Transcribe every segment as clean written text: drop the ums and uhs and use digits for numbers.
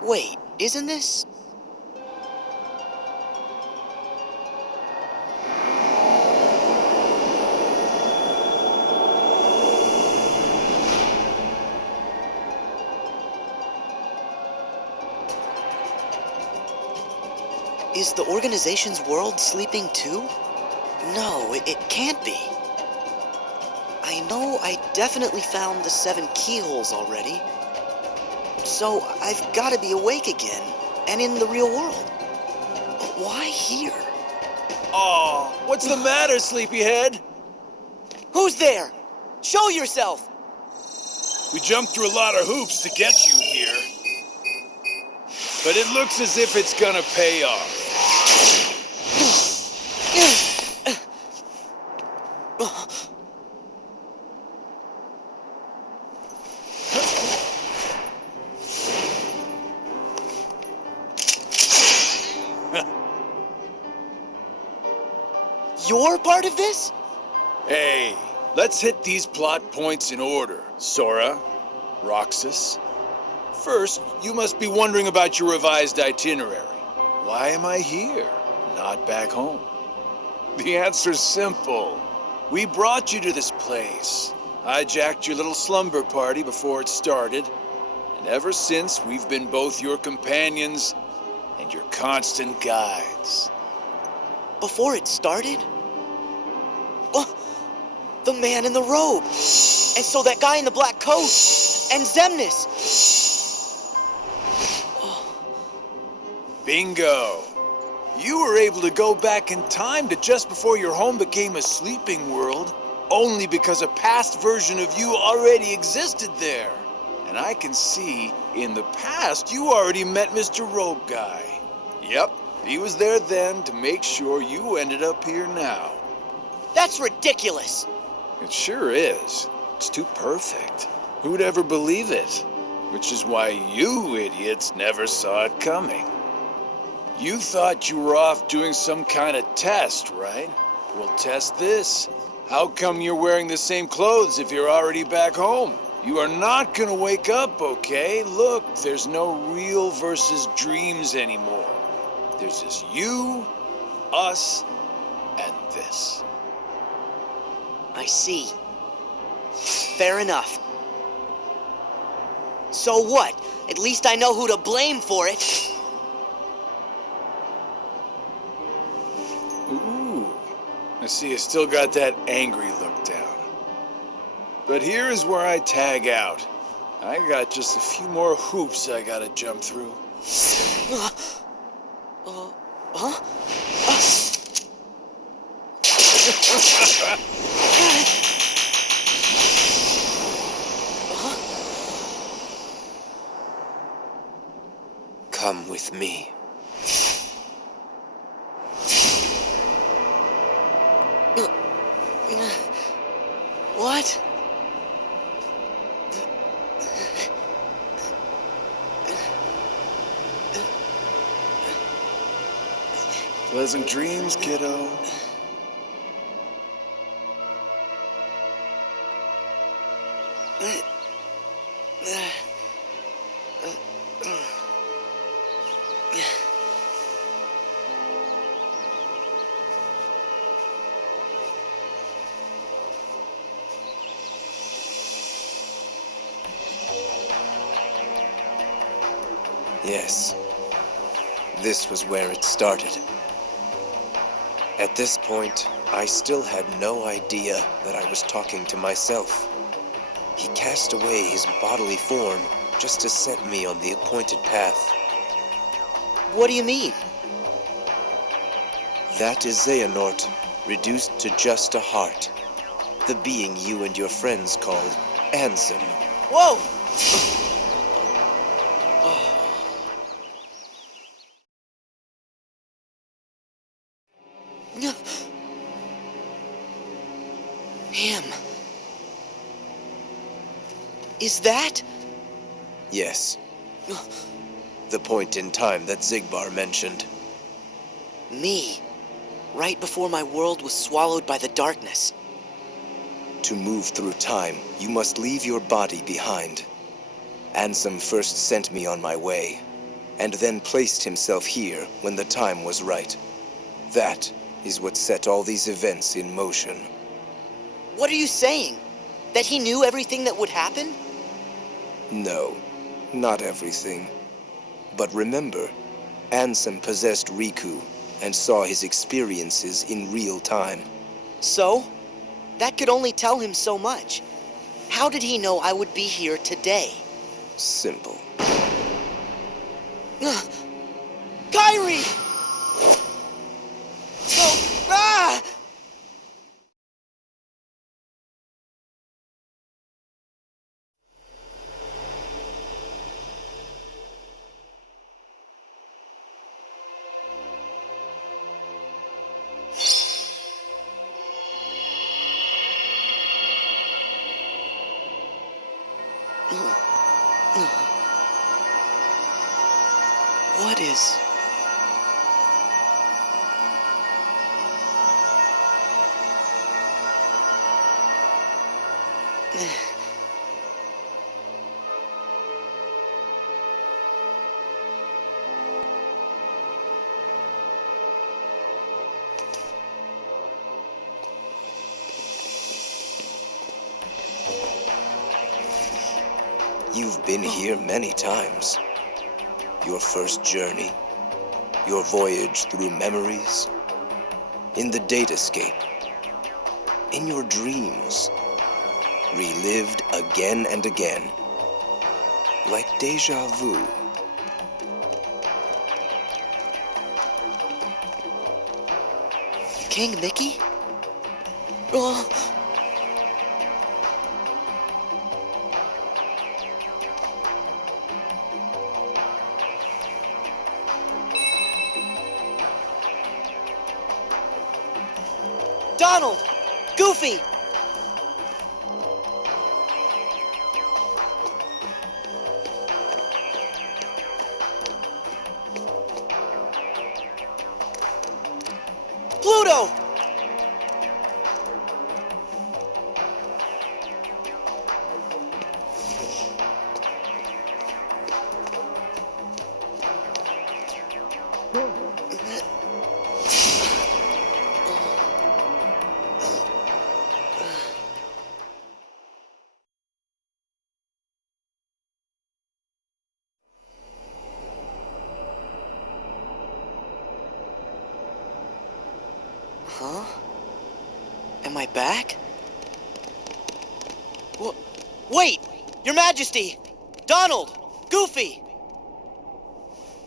Wait, isn't this... Is the organization's world sleeping too? No, it can't be. I know I definitely found the 7 keyholes already. So I've got to be awake again, and in the real world. But why here? Aw, what's the matter, sleepyhead? Who's there? Show yourself! We jumped through a lot of hoops to get you here. But it looks as if it's gonna pay off. You're part of this? Hey, let's hit these plot points in order. Sora, Roxas. First, you must be wondering about your revised itinerary. Why am I here, not back home? The answer's simple. We brought you to this place, hijacked your little slumber party before it started, and ever since we've been both your companions and your constant guides. Before it started? Oh, the man in the robe! And so that guy in the black coat! And Xemnas! Bingo! You were able to go back in time to just before your home became a sleeping world, only because a past version of you already existed there. And I can see, in the past, you already met Mr. Robe Guy. Yep, he was there then to make sure you ended up here now. That's ridiculous! It sure is. It's too perfect. Who'd ever believe it? Which is why you idiots never saw it coming. You thought you were off doing some kind of test, right? Well, test this. How come you're wearing the same clothes if you're already back home? You are not gonna wake up, okay? Look, there's no real versus dreams anymore. There's just you, us, and this. I see. Fair enough. So what? At least I know who to blame for it. Ooh, I see you still got that angry look down. But here is where I tag out. I got just a few more hoops I gotta jump through. Huh? Come with me. What? Pleasant dreams, kiddo. Yes. This was where it started. At this point, I still had no idea that I was talking to myself. He cast away his bodily form just to set me on the appointed path. What do you mean? That is Xehanort, reduced to just a heart. The being you and your friends called Ansem. Whoa! Him. Is that? Yes. The point in time that Xigbar mentioned. Me. Right before my world was swallowed by the darkness. To move through time, you must leave your body behind. Ansem first sent me on my way. and then placed himself here when the time was right. That is what set all these events in motion. What are you saying? That he knew everything that would happen? No, not everything. But remember, Ansem possessed Riku and saw his experiences in real time. So? That could only tell him so much. How did he know I would be here today? Simple. Kairi! No! Ah! What is... You've been here many times. Your first journey, your voyage through memories, in the datascape, in your dreams, relived again and again, like deja vu. King Mickey? Oh. Donald! Goofy! Pluto! Huh? Am I back? Wait! Your Majesty! Donald! Goofy!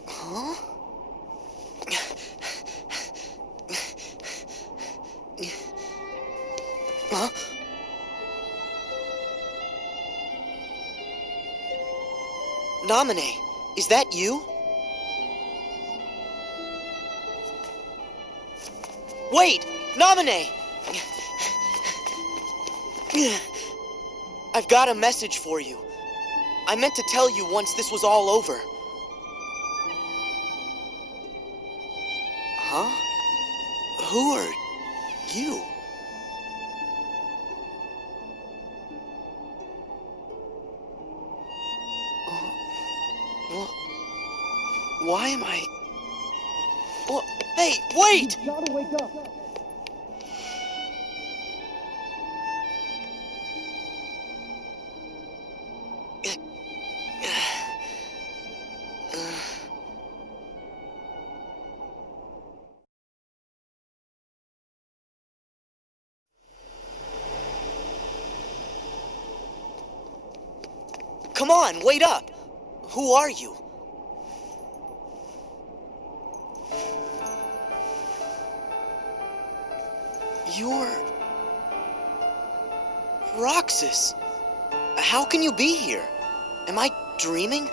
Huh? Huh? Naminé, is that you? Wait! Naminé! I've got a message for you. I meant to tell you once this was all over. Huh? Who are you? Why am I... Hey, wait! You gotta wake up. Come on, wait up! Who are you? You're... Roxas! How can you be here? Am I dreaming?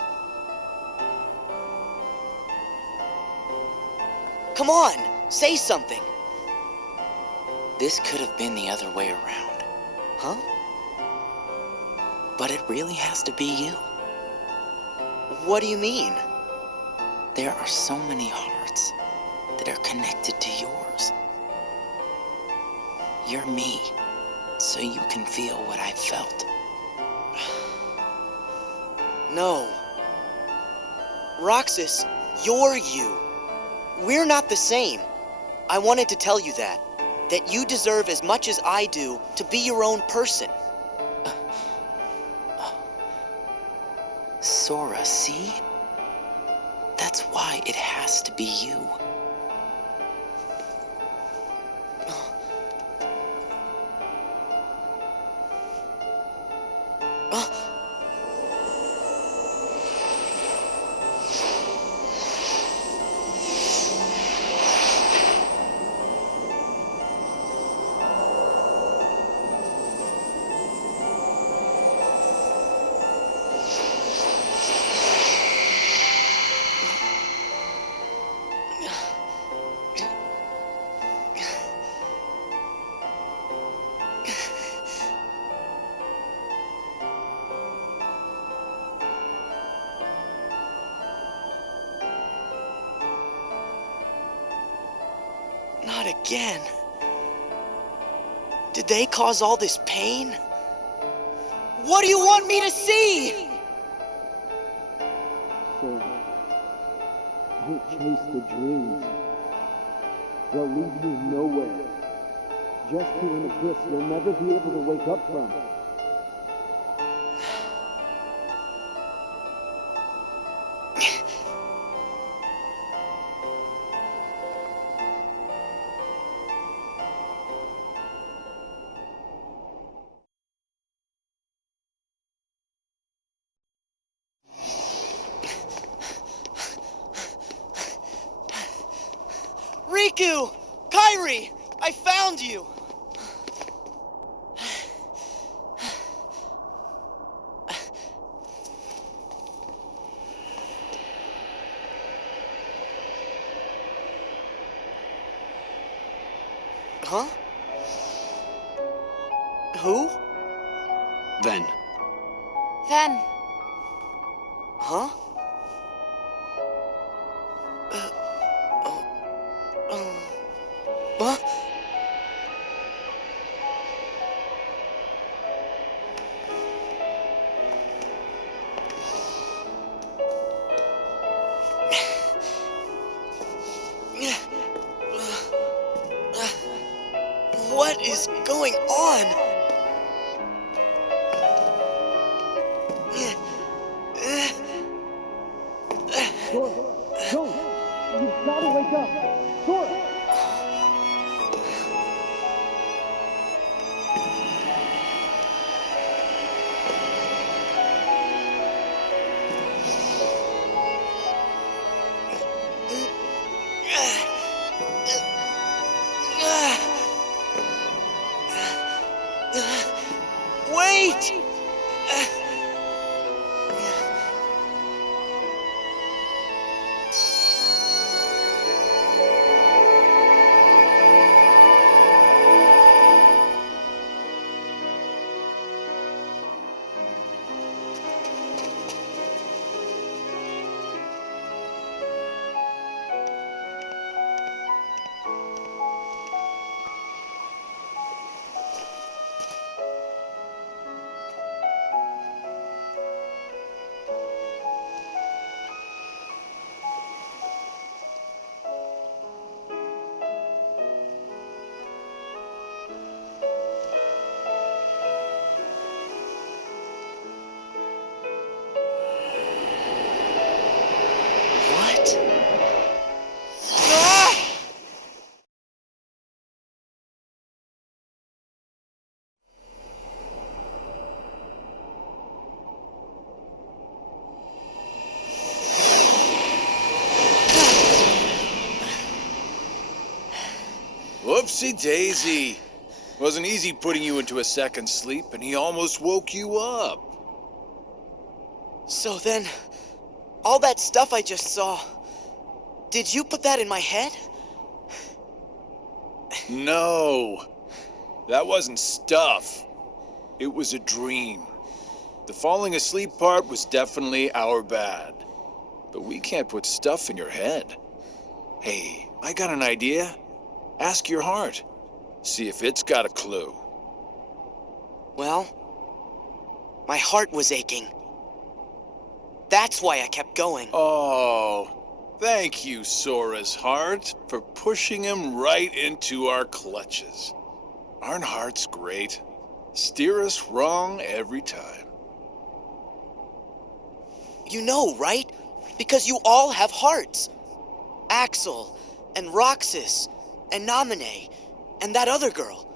Come on, say something! This could have been the other way around. Huh? But it really has to be you. What do you mean? There are so many hearts that are connected to yours. You're me, so you can feel what I felt. No. Roxas, you're you. We're not the same. I wanted to tell you that. That you deserve as much as I do to be your own person. Sora, see? That's why it has to be you. Not again. Did they cause all this pain? What do you want me to see? Sora, don't chase the dreams. They'll lead you nowhere. Just to an abyss you'll never be able to wake up from. Riku! Kairi! I found you! Huh? Who? Ven. Ven. Huh? Huh? What is going on? Sora, don't! You've gotta wake up! Sora! Wait! What? Ah! Whoopsie daisy. Wasn't easy putting you into a second sleep, and he almost woke you up. So then, all that stuff I just saw, did you put that in my head? No, that wasn't stuff. It was a dream. The falling asleep part was definitely our bad. But we can't put stuff in your head. Hey, I got an idea. Ask your heart. See if it's got a clue. Well, my heart was aching. That's why I kept going. Oh, thank you, Sora's heart, for pushing him right into our clutches. Aren't hearts great? Steer us wrong every time. You know, right? Because you all have hearts. Axel, and Roxas, and Naminé, and that other girl.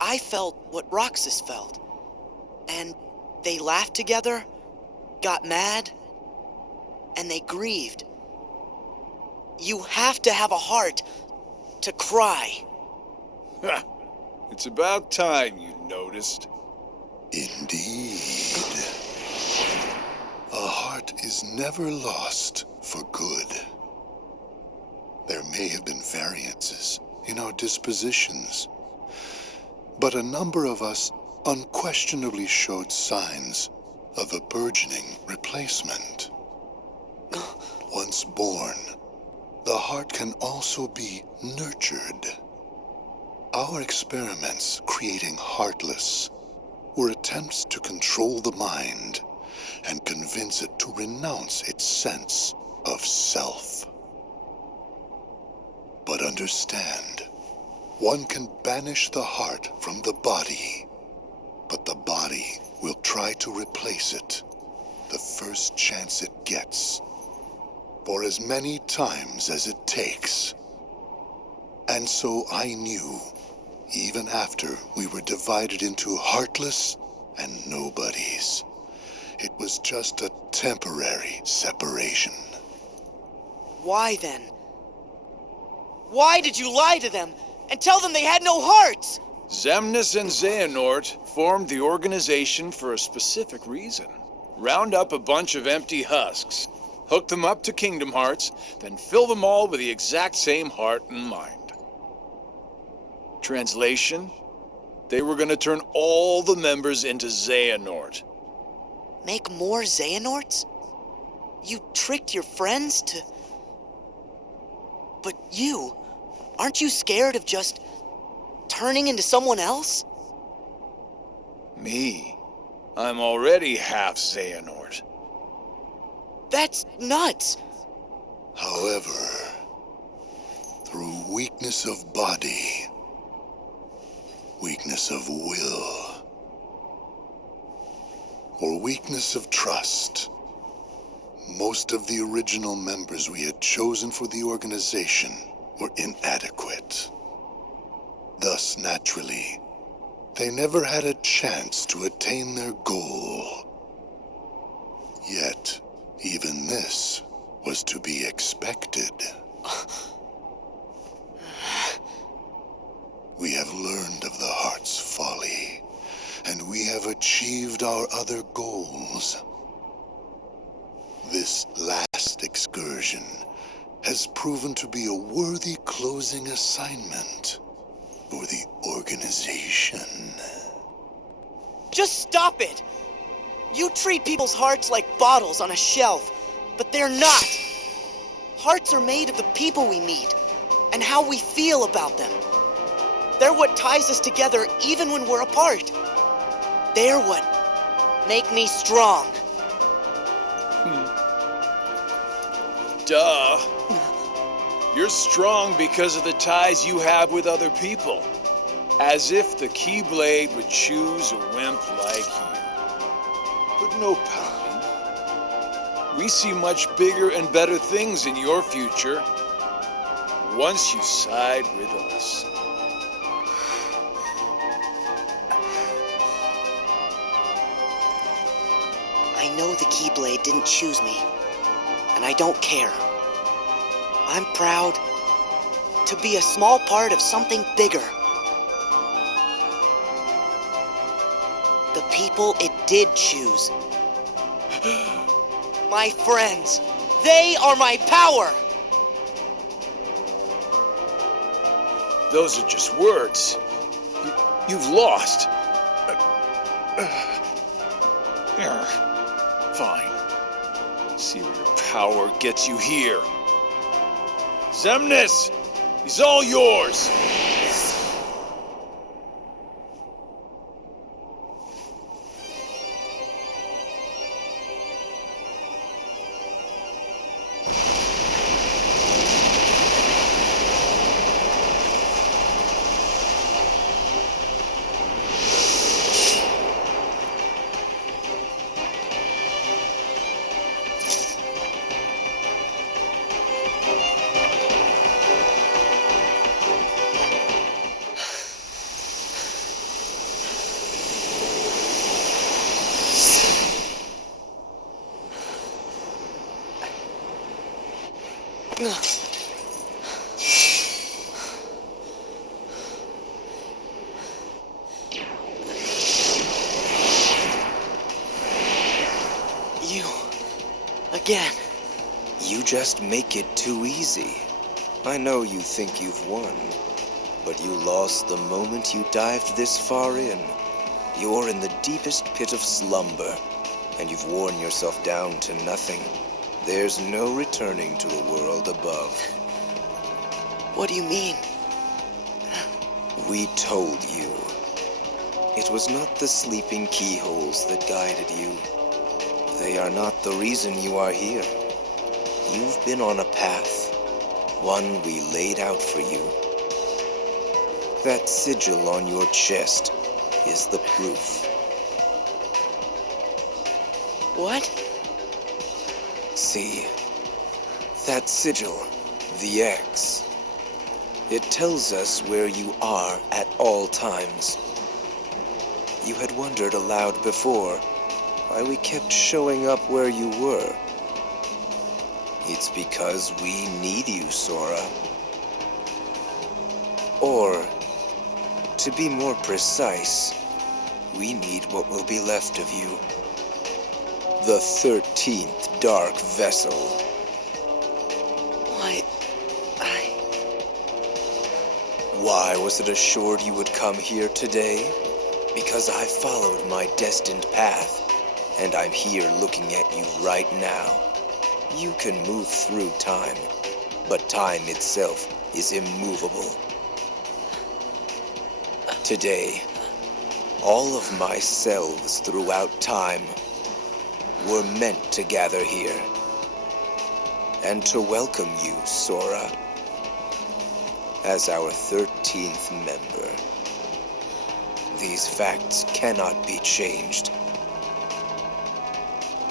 I felt what Roxas felt. And they laughed together, got mad, and they grieved. You have to have a heart to cry. Ha! It's about time you noticed. Indeed. A heart is never lost for good. There may have been variances in our dispositions, but a number of us unquestionably showed signs of a burgeoning replacement. Once born, the heart can also be nurtured. Our experiments creating Heartless were attempts to control the mind and convince it to renounce its sense of self. But understand, one can banish the heart from the body, but the body will try to replace it the first chance it gets, for as many times as it takes. And so I knew, even after we were divided into Heartless and Nobodies, it was just a temporary separation. Why then? Why did you lie to them and tell them they had no hearts? Xemnas and Xehanort formed the organization for a specific reason. Round up a bunch of empty husks, hook them up to Kingdom Hearts, then fill them all with the exact same heart and mind. Translation? They were gonna turn all the members into Xehanort. Make more Xehanorts? You tricked your friends to... But you, aren't you scared of just turning into someone else? Me? I'm already half Xehanort. That's nuts. However, through weakness of body, weakness of will, or weakness of trust, most of the original members we had chosen for the organization were inadequate. Thus, naturally, they never had a chance to attain their goal. Yet, even this was to be expected. We have learned of the heart's folly, and we have achieved our other goals. This last excursion has proven to be a worthy closing assignment for the organization. Just stop it! You treat people's hearts like bottles on a shelf, but they're not. Hearts are made of the people we meet, and how we feel about them. They're what ties us together even when we're apart. They're what make me strong. Duh. You're strong because of the ties you have with other people. As if the Keyblade would choose a wimp like you. But no pouting. We see much bigger and better things in your future once you side with us. I know the Keyblade didn't choose me, and I don't care. I'm proud to be a small part of something bigger. The people it did choose. My friends, they are my power! Those are just words. You've lost. Fine. See where your power gets you here. Xemnas! He's all yours! You... again. You just make it too easy. I know you think you've won, but you lost the moment you dived this far in. You're in the deepest pit of slumber, and you've worn yourself down to nothing. There's no returning to the world above. What do you mean? We told you. It was not the sleeping keyholes that guided you. They are not the reason you are here. You've been on a path, one we laid out for you. That sigil on your chest is the proof. What? See, that sigil, the X, it tells us where you are at all times. You had wondered aloud before why we kept showing up where you were. It's because we need you, Sora. Or, to be more precise, we need what will be left of you. The 13th Dark Vessel. Why was it assured you would come here today? Because I followed my destined path, and I'm here looking at you right now. You can move through time, but time itself is immovable. Today, all of my selves throughout time were meant to gather here, and to welcome you, Sora, as our 13th member. These facts cannot be changed.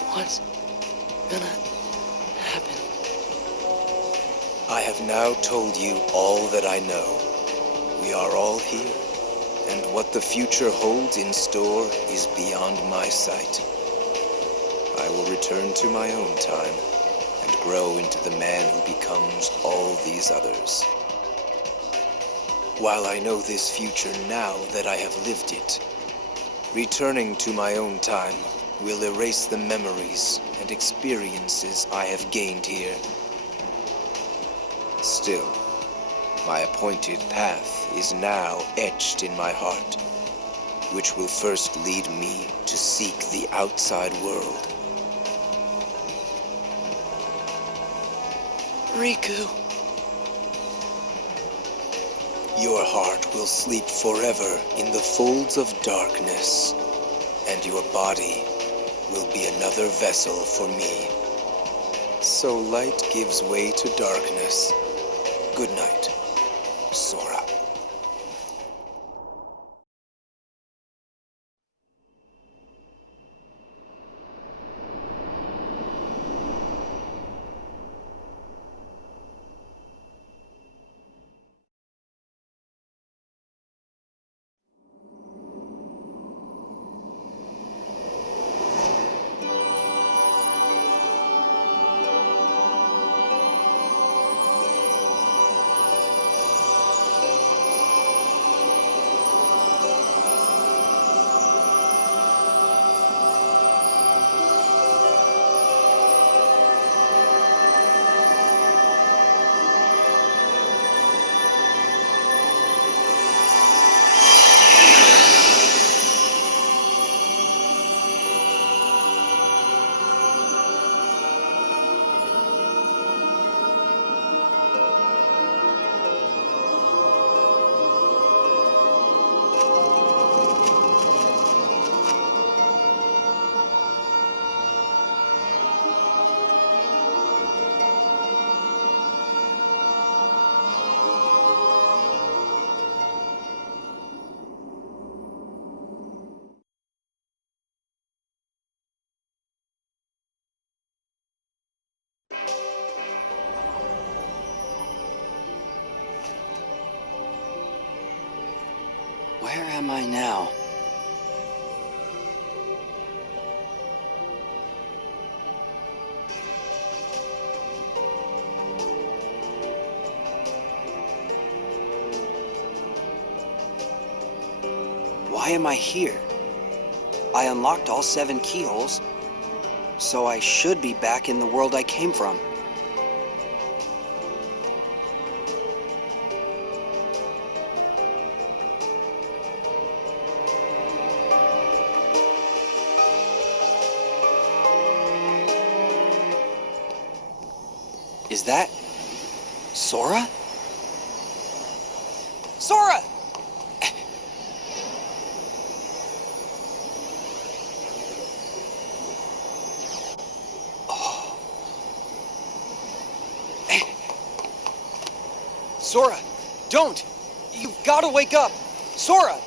What's gonna happen? I have now told you all that I know. We are all here, and what the future holds in store is beyond my sight. I will return to my own time and grow into the man who becomes all these others. While I know this future now that I have lived it, returning to my own time will erase the memories and experiences I have gained here. Still, my appointed path is now etched in my heart, which will first lead me to seek the outside world. Riku. Your heart will sleep forever in the folds of darkness, and your body will be another vessel for me. So light gives way to darkness. Good night, Sora. Where am I now? Why am I here? I unlocked all 7 keyholes, so I should be back in the world I came from. Is that Sora? Sora! Sora, don't! You've got to wake up! Sora!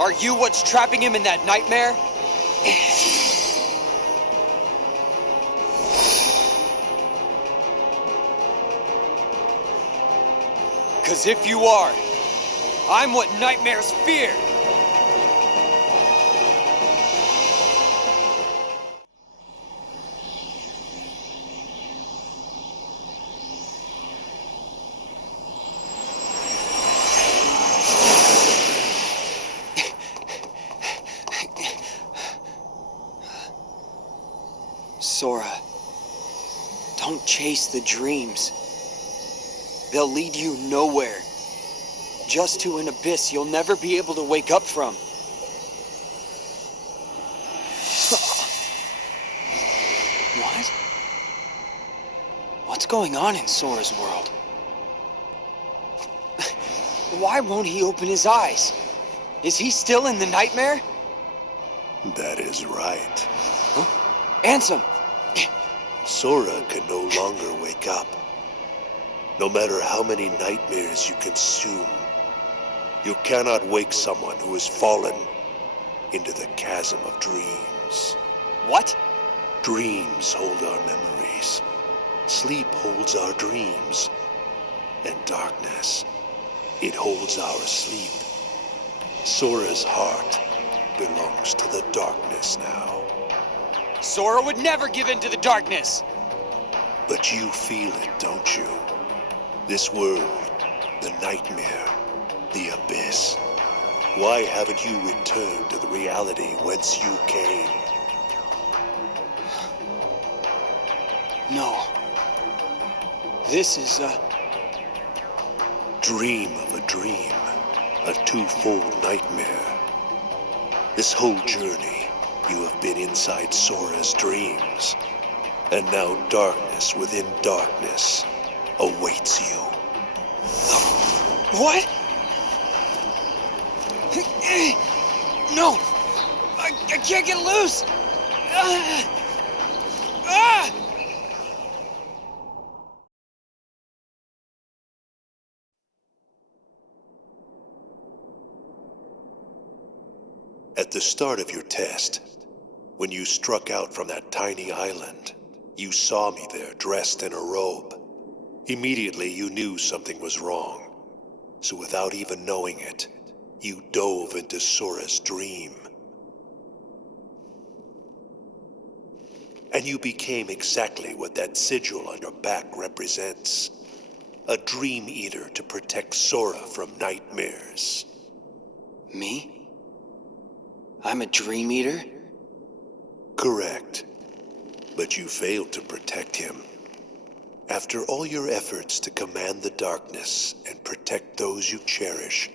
Are you what's trapping him in that nightmare? Because if you are, I'm what nightmares fear! Sora, don't chase the dreams. They'll lead you nowhere. Just to an abyss you'll never be able to wake up from. What? What's going on in Sora's world? Why won't he open his eyes? Is he still in the nightmare? That is right. Huh? Ansem! Sora can no longer wake up. No matter how many nightmares you consume, you cannot wake someone who has fallen into the chasm of dreams. What? Dreams hold our memories. Sleep holds our dreams. And darkness, it holds our sleep. Sora's heart belongs to the darkness now. Sora would never give in to the darkness! But you feel it, don't you? This world, the nightmare, the abyss. Why haven't you returned to the reality whence you came? No. This is a... Dream of a dream. A twofold nightmare. This whole journey, you have been inside Sora's dreams. And now darkness within darkness awaits you. What? No! I can't get loose! At the start of your test, when you struck out from that tiny island, you saw me there dressed in a robe. Immediately you knew something was wrong. So without even knowing it, you dove into Sora's dream. And you became exactly what that sigil on your back represents. A dream eater to protect Sora from nightmares. Me? I'm a dream eater? Correct. But you failed to protect him. After all your efforts to command the darkness and protect those you cherish,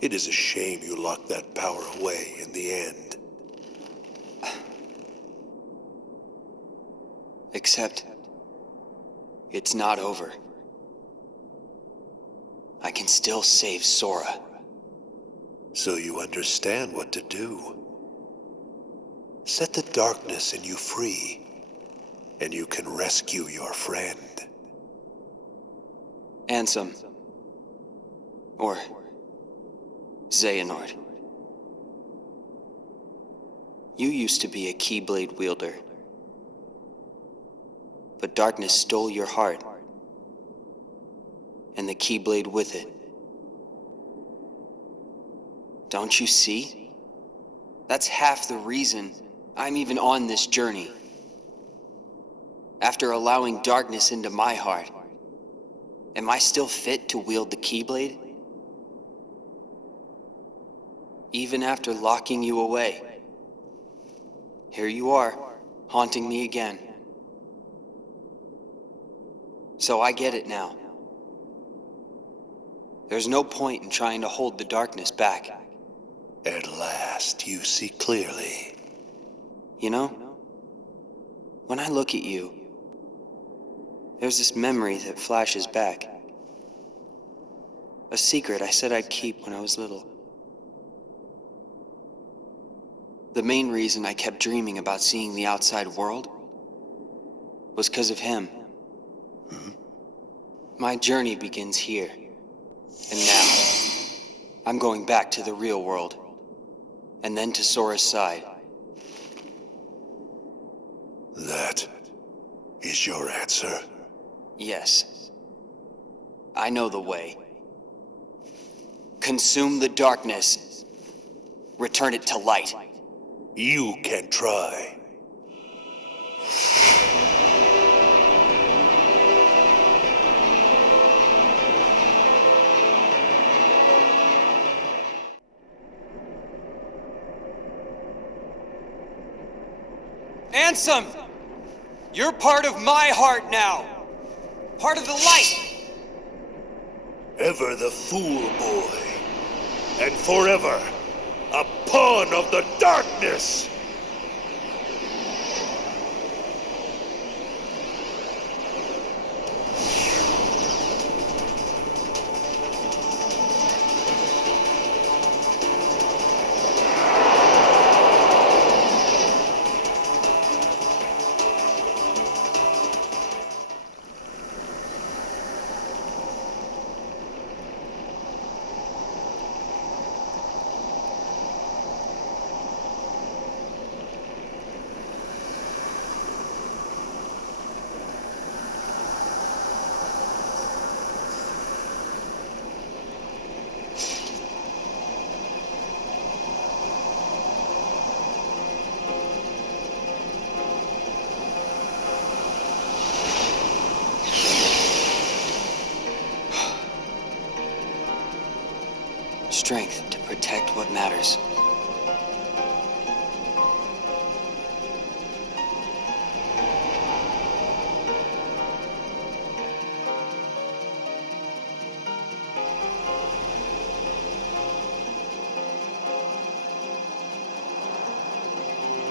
it is a shame you locked that power away in the end. Except, it's not over. I can still save Sora. So you understand what to do. Set the darkness in you free, and you can rescue your friend. Ansem. Or Xehanort. You used to be a Keyblade wielder. But darkness stole your heart. And the Keyblade with it. Don't you see? That's half the reason I'm even on this journey. After allowing darkness into my heart, am I still fit to wield the Keyblade? Even after locking you away, here you are, haunting me again. So I get it now. There's no point in trying to hold the darkness back. At last, you see clearly. You know, when I look at you, there's this memory that flashes back. A secret I said I'd keep when I was little. The main reason I kept dreaming about seeing the outside world was because of him. My journey begins here. And now, I'm going back to the real world. And then to Sora's side. That is your answer? Yes. I know the way. Consume the darkness. Return it to light. You can try. Ansem! You're part of my heart now! Part of the light! Ever the fool boy, and forever a pawn of the darkness! Strength to protect what matters.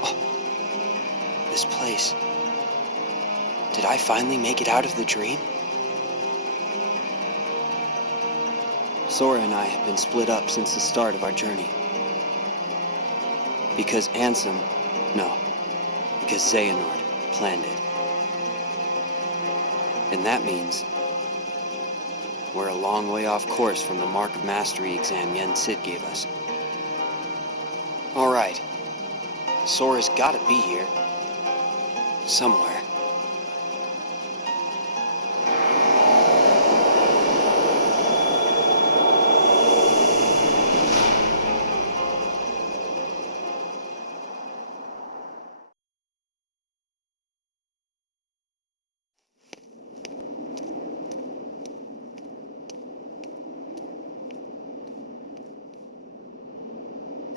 Oh, this place. Did I finally make it out of the dream? Sora and I have been split up since the start of our journey. Because Ansem, no, because Xehanort planned it. And that means we're a long way off course from the Mark of Mastery exam Yen Sid gave us. All right, Sora's gotta be here. Somewhere.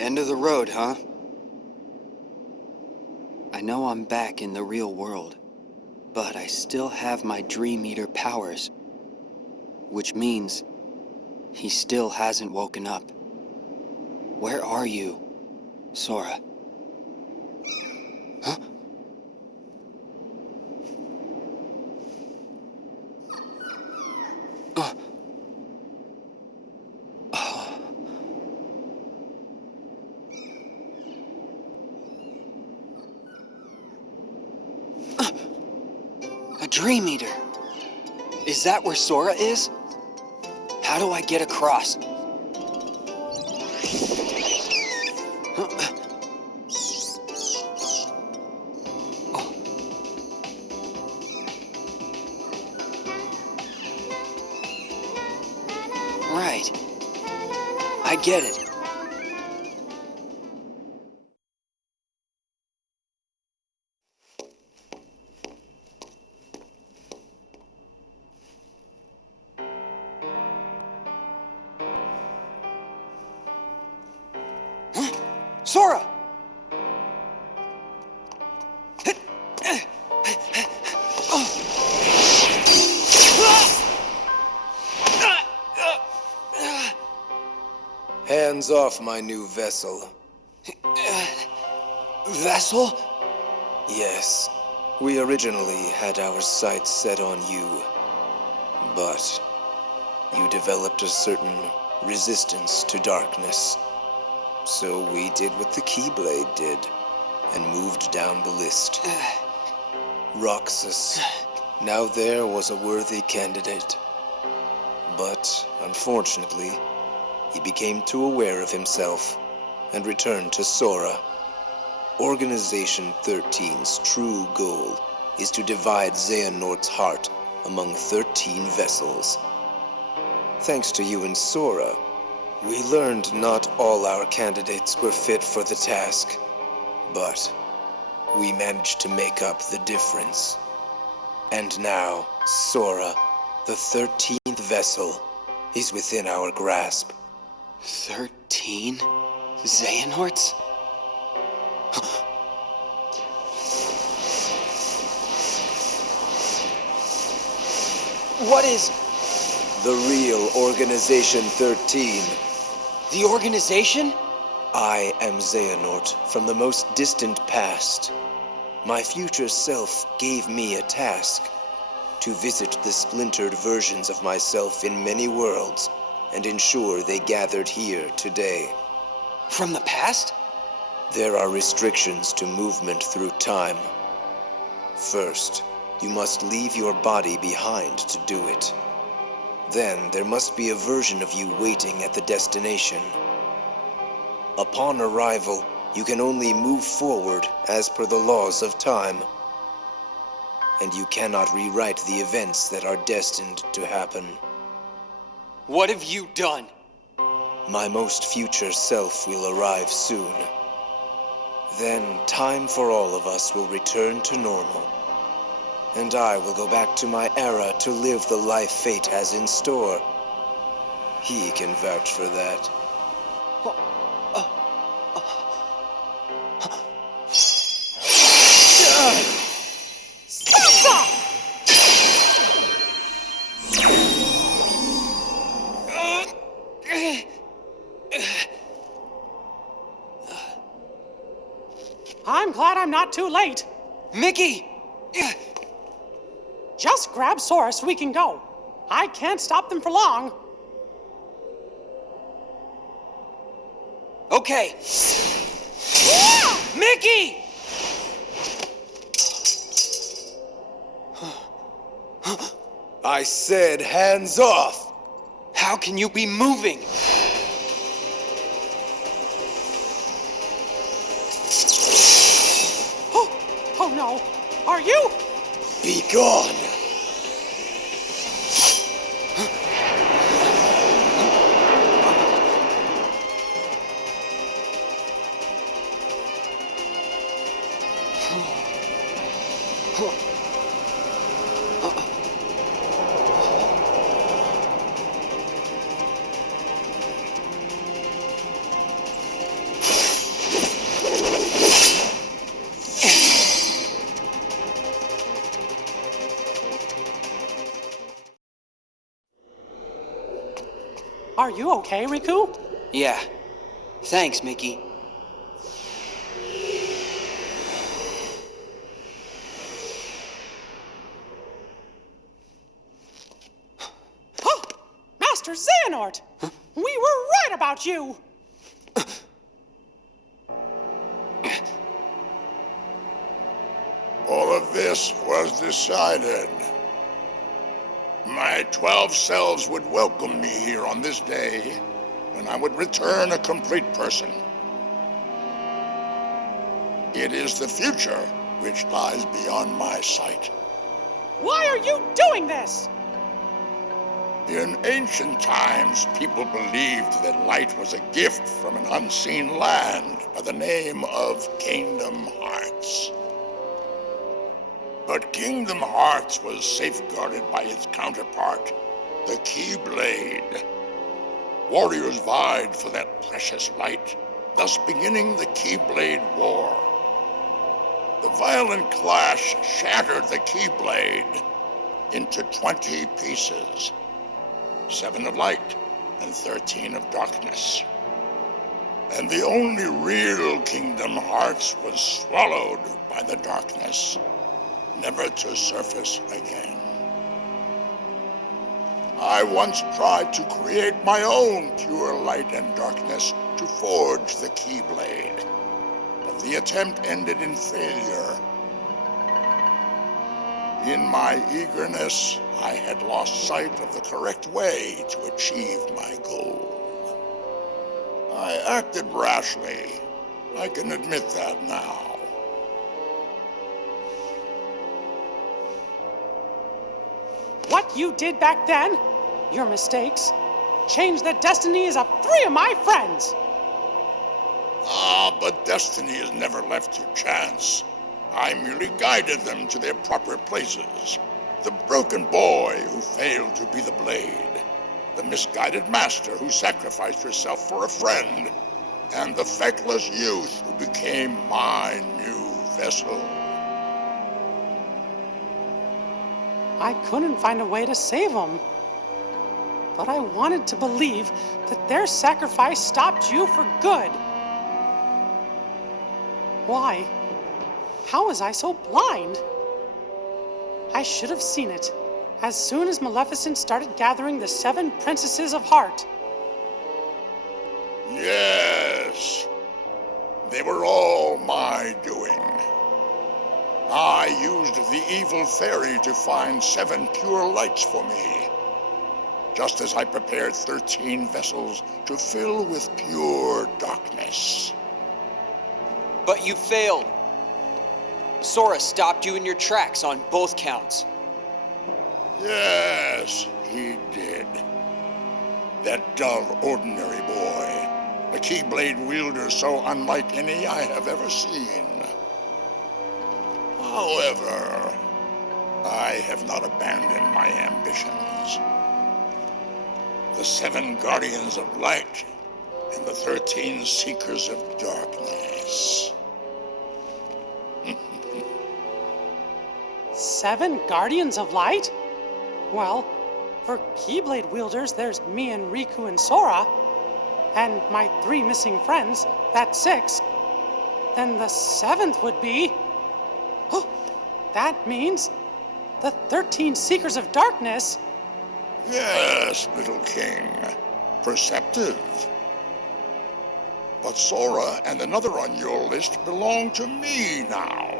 End of the road, huh? I know I'm back in the real world, but I still have my Dream Eater powers. Which means he still hasn't woken up. Where are you, Sora? Huh? A Dream Eater. Is that where Sora is? How do I get across? Right. I get it. Huh? Sora! Hands off my new vessel. Vessel? Yes, we originally had our sights set on you, but you developed a certain resistance to darkness. So we did what the Keyblade did, and moved down the list. Roxas. Now there was a worthy candidate. But, unfortunately, he became too aware of himself, and returned to Sora. Organization 13's true goal is to divide Xehanort's heart among 13 vessels. Thanks to you and Sora, we learned not all our candidates were fit for the task, but we managed to make up the difference. And now, Sora, the 13th vessel, is within our grasp. 13 Xehanorts? What is The real Organization 13. the organization? I am Xehanort from the most distant past. My future self gave me a task: to visit the splintered versions of myself in many worlds and ensure they gathered here today. From the past? There are restrictions to movement through time. First, you must leave your body behind to do it. Then there must be a version of you waiting at the destination. Upon arrival, you can only move forward as per the laws of time. And you cannot rewrite the events that are destined to happen. What have you done? My most future self will arrive soon. Then time for all of us will return to normal. And I will go back to my era to live the life fate has in store. He can vouch for that. I'm glad I'm not too late. Mickey! Just grab Sora so we can go. I can't stop them for long. Okay. Mickey! I said hands off! How can you be moving? Oh no. Are you? Be gone! Are you okay, Riku? Yeah. Thanks, Mickey. Master Xehanort! We were right about you! All of this was decided. My 12 selves would welcome me here on this day, when I would return a complete person. It is the future which lies beyond my sight. Why are you doing this? In ancient times, people believed that light was a gift from an unseen land by the name of Kingdom Hearts. But Kingdom Hearts was safeguarded by its counterpart, the Keyblade. Warriors vied for that precious light, thus beginning the Keyblade War. The violent clash shattered the Keyblade into 20 pieces, 7 of light and 13 of darkness. And the only real Kingdom Hearts was swallowed by the darkness, never to surface again. I once tried to create my own pure light and darkness to forge the Keyblade, but the attempt ended in failure. In my eagerness, I had lost sight of the correct way to achieve my goal. I acted rashly. I can admit that now. What you did back then, your mistakes, changed the destinies of 3 of my friends. Ah, but destiny has never left to chance. I merely guided them to their proper places. The broken boy who failed to be the blade, the misguided master who sacrificed herself for a friend, and the feckless youth who became my new vessel. I couldn't find a way to save them. But I wanted to believe that their sacrifice stopped you for good. Why? How was I so blind? I should have seen it as soon as Maleficent started gathering the 7 princesses of heart. Yes, they were all my doing. I used the evil fairy to find 7 pure lights for me, just as I prepared 13 vessels to fill with pure darkness. But you failed. Sora stopped you in your tracks on both counts. Yes, he did. That dull, ordinary boy. A Keyblade wielder so unlike any I have ever seen. However, I have not abandoned my ambitions. The 7 Guardians of Light and the 13 Seekers of Darkness. 7 Guardians of Light? Well, for Keyblade wielders, there's me and Riku and Sora. And my 3 missing friends, that's 6. Then the 7th would be... Oh, that means the 13 Seekers of Darkness. Yes, little king. Perceptive. But Sora and another on your list belong to me now.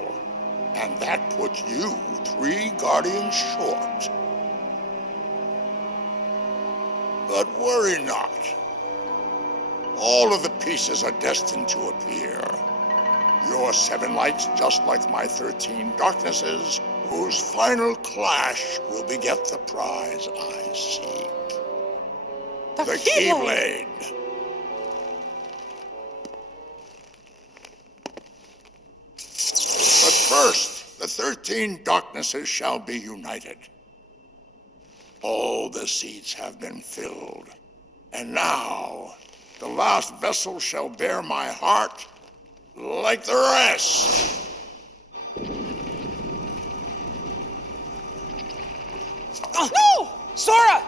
And that puts you 3 guardians short. But worry not. All of the pieces are destined to appear. Your 7 lights, just like my 13 darknesses, whose final clash will beget the prize I seek. The Keyblade! But first, the 13 darknesses shall be united. All the seats have been filled. And now, the last vessel shall bear my heart like the rest. No! Sora!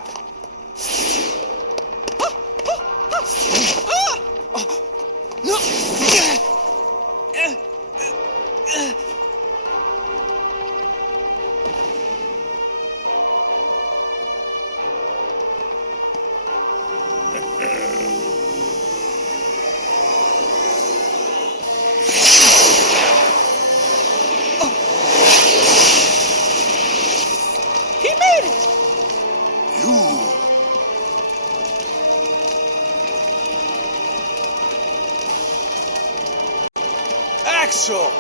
Axel!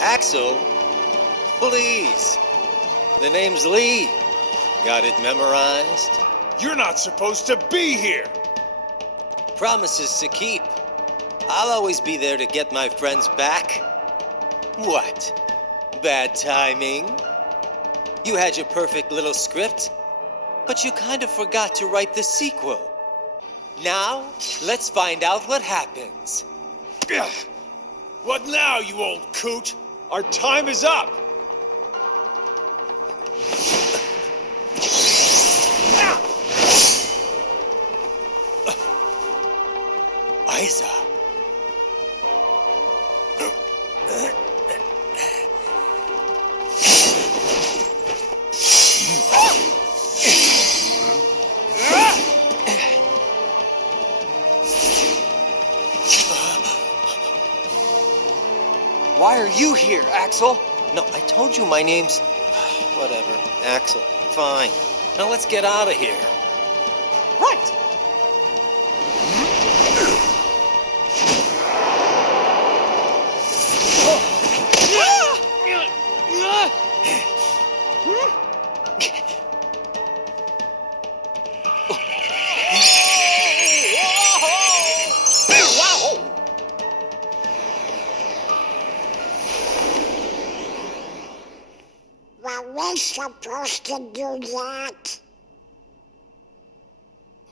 Axel? Please. The name's Lee. Got it memorized? You're not supposed to be here! Promises to keep. I'll always be there to get my friends back. What? Bad timing? You had your perfect little script, but you kind of forgot to write the sequel. Now, let's find out what happens. What now, you old coot? Our time is up! Isa. Why are you here, Axel? No, I told you my name's... Whatever. Axel. Fine. Now let's get out of here. Right. Were we supposed to do that?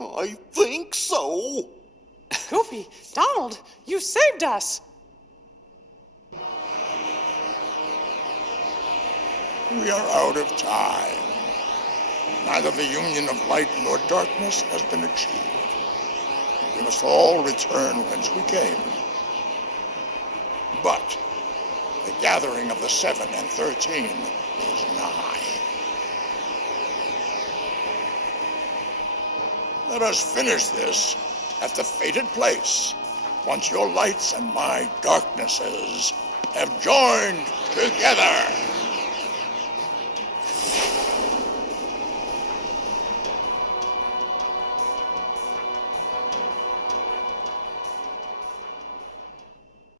I think so. Goofy, Donald, you saved us. We are out of time. Neither the union of light nor darkness has been achieved. We must all return whence we came. But the gathering of the 7 and 13 is nigh. Let us finish this at the fated place, once your lights and my darknesses have joined together.